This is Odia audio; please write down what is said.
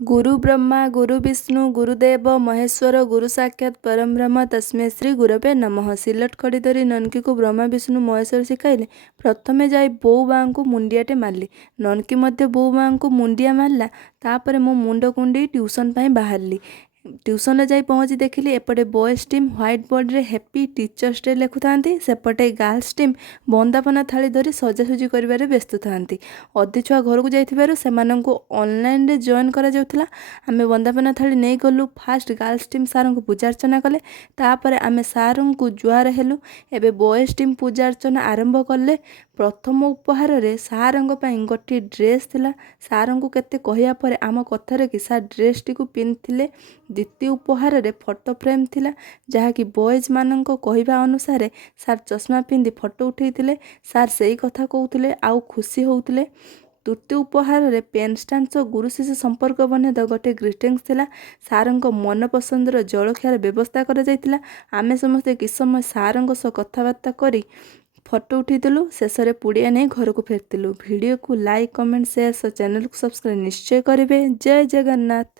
गुरु ब्रह्मा गुरु विष्णु गुरुदेव महेश्वर गुरु साक्षात परम ब्रह्म तस्मै श्री गुरवे नमः। सिलଟ ଖଡ଼ି ଧରି ନନକିକୁ ବ୍ରହ୍ମା ବିଷ୍ଣୁ ମହେଶ୍ୱର ଶିଖାଇଲେ। ପ୍ରଥମେ ଯାଇ ବୋଉ ମାଆଙ୍କୁ ମୁଣ୍ଡିଆଟେ ମାରିଲି। ନନକି ମଧ୍ୟ ବୋଉ ମାଆଙ୍କୁ ମୁଣ୍ଡିଆ ମାରିଲା। ତାପରେ ମୋ ମୁଣ୍ଡ କୁଣ୍ଡେଇ ଟ୍ୟୁସନ୍ ପାଇଁ ବାହାରିଲି। ଟ୍ୟୁସନ୍ରେ ଯାଇ ପହଞ୍ଚି ଦେଖିଲି ଏପଟେ ବଏଜ୍ ଟିମ୍ ହ୍ୱାଇଟ୍ ବୋର୍ଡ଼ରେ ହ୍ୟାପି ଟିଚର୍ସ ଡେ ଲେଖୁଥାନ୍ତି, ସେପଟେ ଗାର୍ଲସ ଟିମ୍ ବନ୍ଦାପନା ଥାଳି ଧରି ସଜାସଜି କରିବାରେ ବ୍ୟସ୍ତ ଥାନ୍ତି। ଅଧେ ଛୁଆ ଘରକୁ ଯାଇଥିବାରୁ ସେମାନଙ୍କୁ ଅନଲାଇନ୍ରେ ଜଏନ୍ କରାଯାଉଥିଲା। ଆମେ ବନ୍ଦାପନା ଥାଳି ନେଇ ଗଲୁ। ଫାଷ୍ଟ ଗାର୍ଲସ ଟିମ୍ ସାର୍ଙ୍କୁ ପୂଜାର୍ଚ୍ଚନା କଲେ, ତାପରେ ଆମେ ସାର୍ଙ୍କୁ ଜୁହାର ହେଲୁ। ଏବେ ବଏଜ୍ ଟିମ୍ ପୂଜାର୍ଚ୍ଚନା ଆରମ୍ଭ କଲେ। ପ୍ରଥମ ଉପହାରରେ ସାର୍ଙ୍କ ପାଇଁ ଗୋଟିଏ ଡ୍ରେସ୍ ଥିଲା। ସାର୍ଙ୍କୁ କେତେ କହିବା ପରେ ଆମ କଥାରେ କି ସାର୍ ଡ୍ରେସ୍ଟିକୁ ପିନ୍ଧିଥିଲେ। ଦ୍ୱିତୀୟ ଉପହାରରେ ଫଟୋ ଫ୍ରେମ୍ ଥିଲା, ଯାହାକି ବଏଜ୍ ମାନଙ୍କ କହିବା ଅନୁସାରେ ସାର୍ ଚଷମା ପିନ୍ଧି ଫଟୋ ଉଠାଇଥିଲେ। ସାର୍ ସେଇ କଥା କହୁଥିଲେ ଆଉ ଖୁସି ହେଉଥିଲେ। ତୃତୀୟ ଉପହାରରେ ପେନ୍ ଷ୍ଟାଣ୍ଡ ସହ ଗୁରୁ ଶିଷ୍ୟ ସମ୍ପର୍କ ବନେଇବା ଗୋଟିଏ ଗ୍ରିଟିଂସ୍ ଥିଲା। ସାର୍ଙ୍କ ମନପସନ୍ଦର ଜଳଖିଆର ବ୍ୟବସ୍ଥା କରାଯାଇଥିଲା। ଆମେ ସମସ୍ତେ କିଛି ସମୟ ସାର୍ଙ୍କ ସହ କଥାବାର୍ତ୍ତା କରି ଫଟୋ ଉଠାଇଥିଲୁ। ଶେଷରେ ପୁଡ଼ିଆ ନେଇ ଘରକୁ ଫେରିଥିଲୁ। ଭିଡ଼ିଓକୁ ଲାଇକ୍ କମେଣ୍ଟ ସେୟାର ସହ ଚ୍ୟାନେଲକୁ ସବସ୍କ୍ରାଇବ୍ ନିଶ୍ଚୟ କରିବେ। ଜୟ ଜଗନ୍ନାଥ।